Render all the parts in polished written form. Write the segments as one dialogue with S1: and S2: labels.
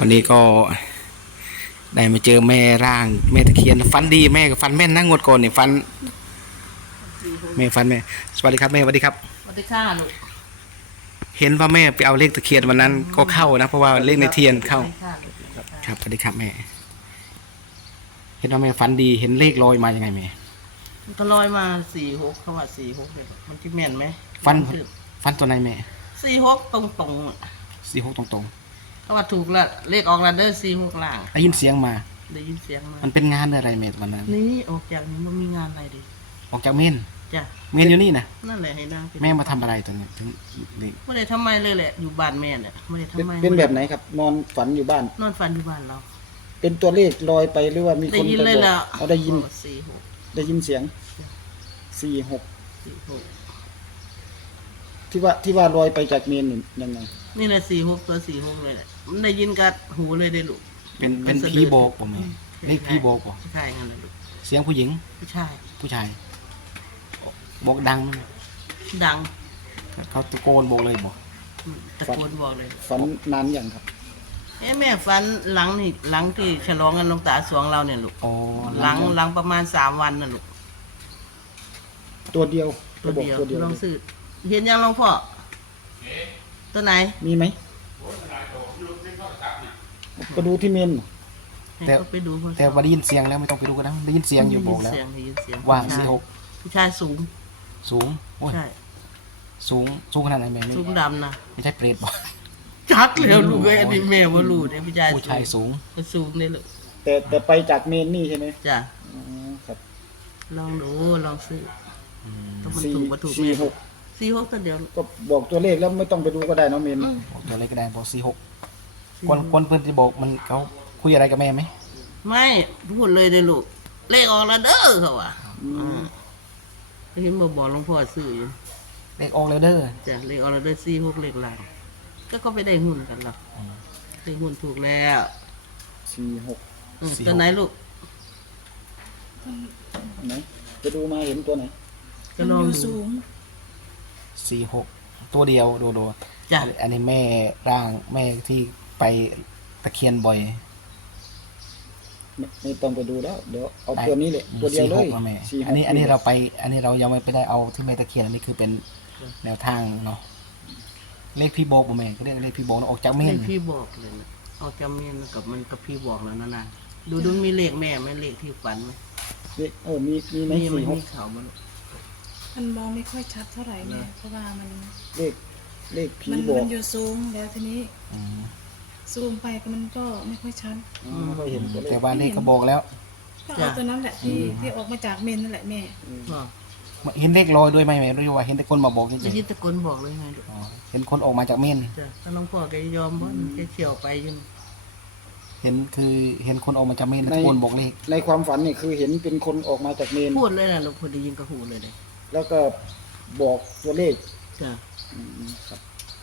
S1: วันนี้ก็ได้มาเจอแม่ร่างแม่ตะเคียนฟันดีแม่กับฟันแม่นนั่งงวดก่อนเนี่ยฟันแม่ฟันแม่สวัสดีครับแม่สวัสดีครับ
S2: สวัสดีค่ะลูก
S1: เห็นว่าแม่ไปเอาเลขตะเคียนวันนั้นก็เข้านะเพราะว่าเลขในเทียนเข้า
S2: ค่ะลูก
S1: ครับสวัสดีครับแม่เห็นว่าแม่ฟันดีเห็นเลขลอยมายังไงแม่
S2: มันก็ลอยมา46เขาว่า46เลยมันที่แม่นไหม
S1: ฟันตัวไหนแม่
S2: 46ตรง
S1: 46ตรง
S2: ๆเขาว่าถูกละเลขออกแล้วเด้อ46ล่าง
S1: ๆได้ยินเสียงมา
S2: ได้ยินเสียงมา
S1: มันเป็นงานอะไรแม่วันนั้น
S2: นี่ออกจากนี้มันมีงานอะไรดิ
S1: ออกจากเมน
S2: จ้ะ
S1: เมนอยู่นี่นะ
S2: นั่นแหละให้นาง
S1: แม่มาทำอะไรตอนนี้ถึงนี่
S2: ไม่ได้ทำไมเลยแหละอยู่บ้านแม่เนี่ยไม่ได้ทำไม
S3: เป็นแบบไหนครับ นอนฝันอยู่บ้าน
S2: นอนฝันอยู่บ้านเรา
S3: เป็นตัวเลขลอยไปหรือว่ามี
S2: ได้
S3: คน
S2: ยิน
S3: ไป
S2: เลย
S3: บ
S2: แล้
S3: อ
S2: ว
S3: กเอาได้ยิน
S2: 46
S3: ได้ยินเสียง46
S2: 46
S3: ที่ว่าลอยไปจากเมนนี่ยังไง
S2: นี่แหละ46ตัว46เลยแหละมันได้ยินกัดหูเลยได้ลูก
S1: เป็นผีโบกผมแม่เลขผีโบกบ่
S2: ใช่งั้นแหละลูก
S1: เสียงผู้หญิง
S2: ไม่ใช่
S1: ผู้ชายโบกดังไหม
S2: ดัง
S1: เขาตะโกนโบกเลยบอก
S2: ตะโกนบอกเลย
S3: ฝันนานอย่างครับ
S2: แม่ฝันหลังนี่หลังที่ฉลองกันหลวงตาสวงเราเนี่ยลูก
S1: อ๋อ
S2: หลังประมาณ3 วันน่ะลูก
S3: ตัวเดียว
S2: ตัว
S3: บอก
S2: เดียว
S3: ตัวเดียว
S2: ลองซื้อเห็นยังหลวงพ่อตัวไหน
S3: มีไหมไปดูที่เมน
S2: ให้เขาไปดูเพิ่น
S1: แต่ว่าได้ยินเสียงแล้วไม่ต้องไปดูก็ได้ได้ยินเสียงอยู่โบกแล้ว
S2: ได้ยินเสียง
S1: ว่าง
S2: ผู้ชย
S1: 46
S2: ผู้ชายสูง
S1: สูงโอ้ย
S2: ใช่
S1: สูงขนาดไหนแม่ไม่
S2: สูงดำนะ
S1: ไม่ใช่เปรตบอก
S2: จักแล้วลูกเอ้ยอันนี้แม่ว่ารู้เนี่ยผู้ชาย
S1: ผู้ชายสูง
S2: สูงเนี่ยลูก
S3: แต่ไปจากเมนนี่ใช่ไหม
S2: จ้ะ
S3: อ๋อครับ
S2: ลองดูลองซื้อถ้ามัน
S3: สี่
S2: ถูกบ่ถูก
S3: สี่
S2: แม่
S3: หก
S2: 46ตัวเดียว
S3: ก็บอกตัวเลขแล้วไม่ต้องไปดูก็ได้เนาะเมน
S1: บอกตัวอะไรก็ได้บอก46คนเพื่อนที่บอกมันเขาคุยอะไรกับแม่ไหม
S2: ไม่พูดเลยเด้อลูกเลขออกแล้วเด้อเขาว่าเห็นบอกหลวงพ่อซื้ออยู่
S1: เลขออกแล้วเด้อ
S2: จ้ะเลขออกแล้วเด้อ46เลขหลังก็ไปได้หุ้นกันหรอกได้หุ้นถูกแล้ว
S3: 46
S2: ตัวไหนลูก
S3: ไหนไปดูมาเห็นตัวไหน
S2: ก็ลองดู
S1: 46ตัวเดียวโด
S2: จ้ะ
S1: อันนี้แม่ร่างแม่ที่ไปตะเคียนบ่อย
S3: ไม่ต้องไปดูแล้วเดี๋ยวเอาตัวนี้เลยตัวเดียวเลย
S1: 46นะแม่
S3: 46
S1: อันนี้เราไปอันนี้เรายังไม่ไปได้เอาที่แม่ตะเคียนอันนี้คือเป็นแนวทางเนาะเลขพี่โบกบ่แม่ก็เรียกเลขพี่โบกออกจากเม
S2: เล
S1: น
S2: ขพี่บอกเลยนะออกจากเมนกับมันกับพี่บอกแล้วนะดูมีเลขแม่ไหมเลขที่ฝันไหม
S3: มีไหม
S2: มีมัน
S3: 46
S2: มีเขามัน
S4: มันมองไม่ค่อยชัดเท่าไหร่เนี่ยเพราะว่ามัน
S3: เลขผี
S4: มัน
S3: บอก
S4: มันอยู่สูงแล้วทีนี้
S1: อืม
S4: ซูมไปก็มันก็ไม่ค่อยชัด
S3: ไม่ค่อยเห็นตัวเล
S1: แต่
S3: ข
S1: ว่าเลขเขาบอกแล้ว
S4: ก็เอาตัวนั้นแหละที่ออกมาจากเมนนั่นแหละแม่
S2: บอก
S1: เห็นเลขลอยด้วยไหมแม่หรือว่าเห็นแต่คนมาบอกจ
S2: จะ
S1: ริง
S2: ยินตะโกนบอกเลยไงลูก
S1: ๆอ๋อเห็นคนออกมาจากเมน
S2: จ้ะถ้าน้องพ่อแกยอมบ่แกเขี่ยวไปอยืน
S1: เห็นคือเห็นคนออกมาจากเมนแล้วตะโกนบอกเลข
S3: ในความฝันนี่คือเห็นเป็นคนออกมาจากเมน
S2: พูดเลยนะลูกพอได้ยินกระหูเลยเลย
S3: แล้วก็บอกตัวเลข
S2: จ้ะ
S3: ครับ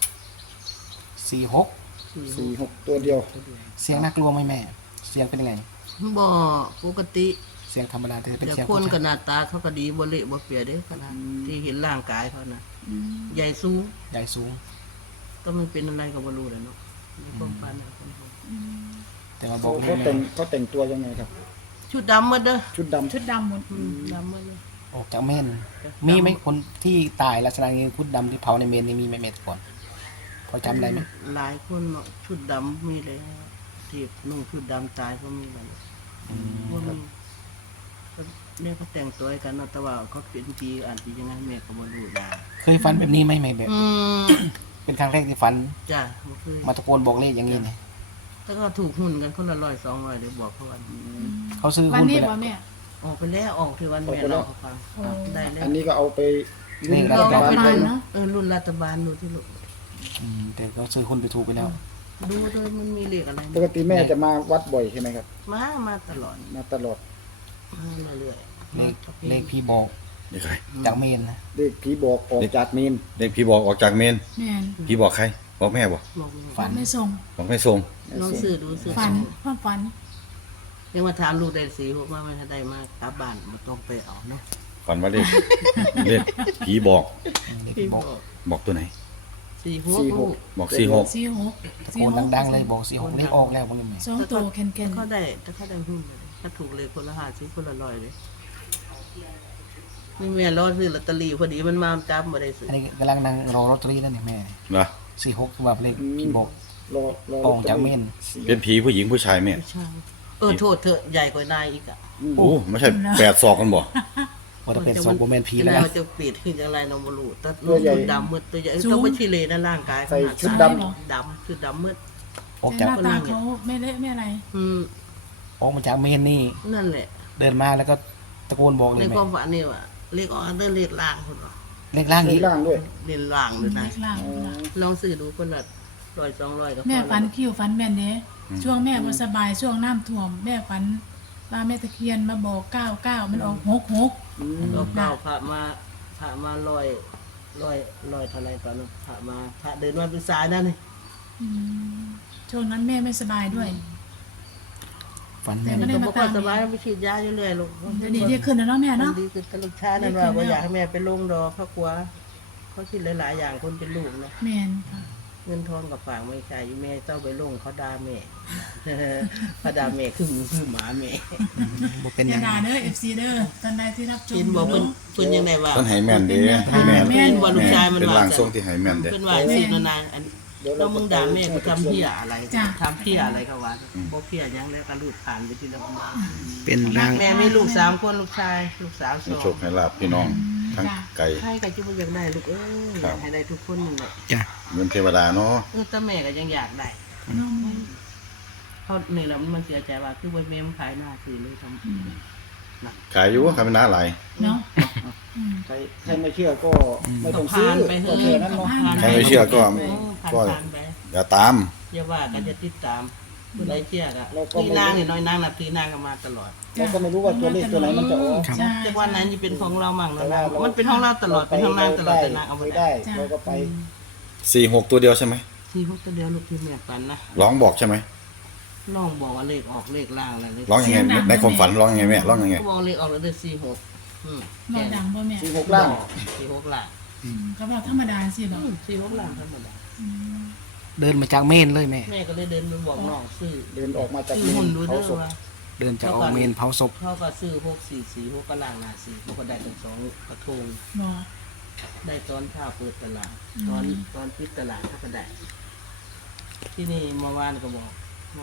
S1: 46
S3: 46ตัวเดียว
S1: เสียงน่ากลัวไหมแม่ เสียงเป็นยังไง
S2: บ่ปกติ
S1: เสียงธรรมดาแต่เป็น
S2: แต่
S1: เสียง
S2: คน
S1: ผู้
S2: กั
S1: ชาย
S2: หน้าตาเขาก็ดีบ่เละบ่เปียเด้ขนาดที่เห็นร่างกายเขานะใหญ่สูง
S1: ใหญ่สูง
S2: ก็ไม่เป็นอะไรก็บ่รู้แหล้วเนาะมีความฝันนะคนเรา
S1: แต่มาบ
S3: เขา
S1: อกเล
S3: เขา
S1: ข
S3: แต่งตัวยังไงครับ
S2: ชุดดำหมดเด้อ
S3: ชุดดำ
S4: ชุดดำหมด
S2: ดำหมดเลย
S1: ออกจากเมนมีไหมคนที่ตายลักษณะนี้คุดดำที่เผาในเมนนี่มีไหมเม็ดก่อนพอจำได้ไหม
S2: หลายคนเนาะชุดดำมีเลยที่นุ่งชุดดำตายก็มีเลยว่ามีก็เนี่ยเขาแต่งตัวให้กันเนาะแต่ว่าเขาเป็นปีอ่านปียังไงแม่ก็บ่รู้นะ
S1: เคยฝันแบบนี้ไหมแม่แบบ เป็นครั้งแรกที่ฝัน
S2: จ้ะบ่เคย
S1: มาตะโกนบอกเลขอย่างนี้เนี่ย
S2: แล้วก็ถูกหุ้นกันคนละ100-200เดี๋ยวบอกเขาว่า
S1: เขาซื้อ
S4: วัน
S1: หุ้น
S4: นี้
S1: ไปแล้ว
S4: ว่าแม่
S2: ออกไปแล้วออกที่วันแม่เราเขาฟังได้แล้ว
S3: อันนี้ก็เอาไป
S1: นี่
S3: รุ่น
S1: รั
S3: รั
S1: ฐ
S3: ฐ
S1: บา
S3: บา
S1: ล
S3: ล
S4: เนาะ
S2: รุ่นรัฐบาลดูที่ลูก
S1: แต่เขาซื้อหุ้นไปถูกไปแล้ว
S2: ดูด้วยมันมีเลขอะไร
S3: ปกติแม่จะมาวัดบ่อยใช่ไหมครับ
S2: มาตลอด
S3: มาตลอด
S2: มาเรื่อย
S1: เลขพี่บอก
S5: เด็กใคร
S1: จากเมนนะ
S3: เลขผีบอกออกจากเมน
S5: เด็กพี่บอกออกจากเมน
S4: แม่น
S5: พี่บอกใคร บอกแม่บอก
S2: บอกเลย
S1: ฝัน
S4: ไม่ส่ง
S5: บอกไม่ส่ง
S2: ลองซื้อดูซื้อ
S4: ฝันความฝัน
S2: ยังมาถามลูกได้46มาไม่ได้มากลับบ้านมาต้องไปเอาเนาะ
S5: ฝันว่าเด็ก เด็กผีบอก
S1: เลข
S2: พี่
S1: พี่
S2: บบ อ
S1: อก ก
S5: บอกตัวไหนบอก
S4: 46
S1: ตะโกนดังๆเลยบอก46เลขออกแล้วบ่ยังไง
S4: สองตัวแคน
S2: แต่เขาได้หุ้นเลยถ้าถูกเลยคนละ50คนละ100เลยนี่แม่รอซื้อลอตเตอรี่พอดีมันมาจับบ่ได้ซื้อ
S1: อันนี้กำลังนั่งรอลอตเตอรี่นั่นนี่แม่
S5: นะ
S1: 46คือว่าเลขพี่บอก
S3: รอ
S1: ออกจากเมน
S5: เป็นผีผู้หญิงผู้ชายแม่
S2: ไม่ใช่โทษเถอะใหญ่กว่านายอีกอ่ะ
S5: โอ้ไม่ใช่8ศอกกันบ่
S1: ว่าจะเป็นศพบ่แม่นผีแล้ว
S2: นา
S1: นะ
S2: ยจะปิดขึ้นอย่างไรน้องบ่รู้แต่ลูกชุดดำมืดตัวใหญ่ต้องไปชิเลนั่นร่างกายขนาดชุดดำชุดดำมืด
S1: ออก
S4: แต่
S1: จาก
S4: หน้าตาเขาไม่เละไม่อะไร
S1: ออกมาจากเมนนี่
S2: นั่นแหละ
S1: เดินมาแล้วก็ตะโกนบอกเล
S2: ใน
S1: ยแม่
S2: ความฝันนี่ว่าเรียกออกเดอร์เรียกล่างคนว่า
S1: เลขล่าง
S3: เล
S1: นี้
S3: ขล่างด้วย
S2: เรียนล่างเลยนะ
S4: เล็กล่าง
S2: ลองซื้อดูคนละ100-200ก็พอ
S4: แม่ฝัน
S2: แล้ว
S4: คิวฝันแม่นเด้ช่วงแม่บ่สบายช่วงน้ำท่วมแม่ฝันว่าแม่ตะเคียนมาบอก99มันออก66
S2: ก็เก้าพระมาลอยเท่าไรตอนนั้นพระเดินมาปรึกษานั่นนี่
S4: ช่วงนั้นแม่ไม่สบายด้วย
S1: ฝัน
S4: แต่
S1: แม่น
S4: ไม่ได้
S2: ก็
S4: มา
S2: บ่ค่อ
S4: ตาย ม
S2: สบายไปฉีดยาอยู่เรื่อยลูก
S4: เดี๋ยวนี้ดีขึ้นแล้วเนาะแม่
S2: มัน
S4: เนาะ
S2: ดีคือตลูกชายนั่นว่าบ่อยากให้แม่ไปลงดอกเพราะกลัวเขาคิดหลายๆอย่างคนเป็นลูกนะ
S4: แม่นค่ะ
S2: เงินทองกับฝากไม่ใช่แม่ต้องไปลงเขาด่าแม่ เขาด่าแม่คือหมาแม่
S1: บ่เป็น
S4: อ
S1: หยั
S4: ย่าง ด่าเด้อ FC เด้อท่านใดที่รับชม
S2: กินบอกเพิ่นยังไงว่า
S5: เพิ่นให้แม่นเด้ให้แม่น
S2: แม่นว่าลูกชายมัน
S5: เป็น
S2: ว่า
S5: ร่างทรงที่ให้แม่นเด้
S2: เป็นว่าสินานๆอันแล้วมึงด่าแม่กูทำเพี้ยอะไรทำเพี้ยอะไรก็ว่าบ่เพี้ยหยังแล้วก็ลูดผ่านไปทีละคน
S1: เป็นร่าง
S2: แม่มีลูก3คนลูกชายลูกสาว
S5: ให้โชคให้ลาภพี่น้องทั้งไก่
S2: ให้ก็จะบ่อยากได้ลูกเอ้ย
S5: ครับ
S2: ให้ได้ทุกคนนั่นแหละ
S1: จ้ะ
S5: เหมือนเทวดาเนาะ
S2: แต่แม่ก็ยังอยากได้
S4: น้อง
S2: เขานี่แหละมันเสียใจว่าคือว่าแม่มันขายหน้าซื้อเลยทำ
S5: ขายอยู่ขายเป็นหน้าหลาย
S4: เนาะ
S3: ใครไม่เชื่อก็ไม่ต้องซื้อ
S2: ผ่านไปเถ
S3: ก็
S2: อะ
S3: แค่นั้นเนาะ
S5: ใครไม่เชื่อก็ ก็
S2: ผ่านไป
S5: อย่าตาม
S2: อย่าว่ากันจะติดตามผู้ใดเชื่อก็พี่นางนี่น้อยนางนับถือนางกันมาตลอด
S3: เราก็ไม่รู้ว่าตัวเลขตัวไหนมันจะออก
S1: ครับ
S4: ใช่
S2: แต่วันนั้นจะเป็นของเรามั่ง
S3: แต่
S2: นะ
S3: ว่า
S2: มันเป็นของเราตลอดเป็นของนางตลอดแต่นางเอา
S3: ไม่
S2: ไม่ได้
S3: ได้เราก็ไป
S5: 46ตัวเดียวใช่ไหม
S2: ที่พวกตัวเดียวลูกที่แม่ปันนะ
S5: ร้องบอกใช่ไหม
S2: น้องบอกว่าเลขออกเลขล่างอะไรเลข
S5: ร้องยังไงในความฝันร้องยังไงแม่ร้องยังไง
S2: ก็บอกเลขออกแล้วได้46
S4: บอกดังบ่แม่
S3: 46ล่าง
S2: 46ล่าง
S4: เขาบอกธรรมดาสิบอก
S2: 46ล่างธรรมดา
S1: เดินมาจากเมนเลยแม่
S2: แม่ก็เลยเดินไปบอกน้องซื้อ
S3: เดินออกมาจาก
S2: ซื้อ
S3: เม
S2: หุ่
S3: น
S2: นดู
S3: เขา
S2: เด้อ
S3: ศพ
S2: ว่า
S1: เดินจากออกเมนเผาศพ
S2: เขาก็ซื้อ644ก็ล่างหน้า4เขาก็ได้ทั้ง2กระทง
S4: บอก
S2: ได้ตอนข้าวเปิดตลาดตอนปิดตลาดเขาก็ได้ ที่นี่เมื่อวานก็บอก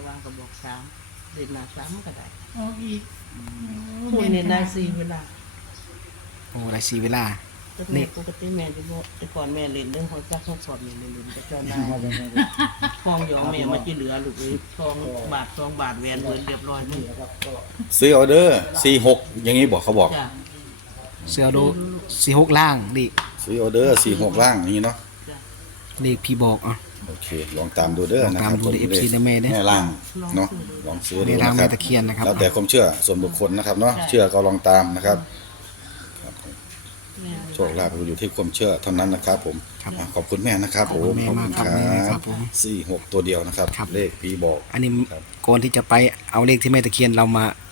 S2: 3เด็กหน้า3มันก็ได้
S4: ออกอีก
S2: หุ่นนี่ได้4เวลา
S1: โอ้ได้4เวลา
S2: แต่แม่ปกติแม่จะบอกแต่ก่อนแม่เล่นเรื่องของจักรสอบนี่เล่นแต่เจ้าหน้าทองหยองแม่มาจีเหลือลูกเอ้ยทองบาท2 บาทแหวนเงินเรียบร้อยหมด
S5: ซื้อออเดอร์46อย่างนี้บอกเขาบอก
S2: จ้ะ
S1: เสือดู46ล่างดิ
S5: ซื้อออเดอร์46ล่างอย่างนี้เนาะ
S1: เลขพี่บอกอ่ะ
S5: โอเคลองตามดูเด้อนะค
S1: ล
S5: รั
S1: อบ งตามดูใน FC นะแม่เด้อ
S5: แม่ล่างเนาะลองซื้อดู
S1: ใน
S5: นะ
S1: ร่าง
S5: ค
S1: แม่
S5: รับ
S1: ตะเคียนนะครับ
S5: แล้วแต่ความเชื่อส่วนบุคคลนะครับเนาะเชื่อก็ลองตามนะครับ
S2: แม่
S5: โชคลาภอยู่ที่ความเชื่อเท่านั้นนะครับผม
S1: ครับ
S5: ขอบคุณแม่นะครับผม
S1: ขอบคุณแม่มากครับแม่ครับผม
S5: 46ตัวเดียวนะครับ
S1: ครับ
S5: เลขผีบอก
S1: อันนี้
S5: ครับ
S1: ก่อนที่จะไปเอาเลขที่แม่ตะเคียนเรามา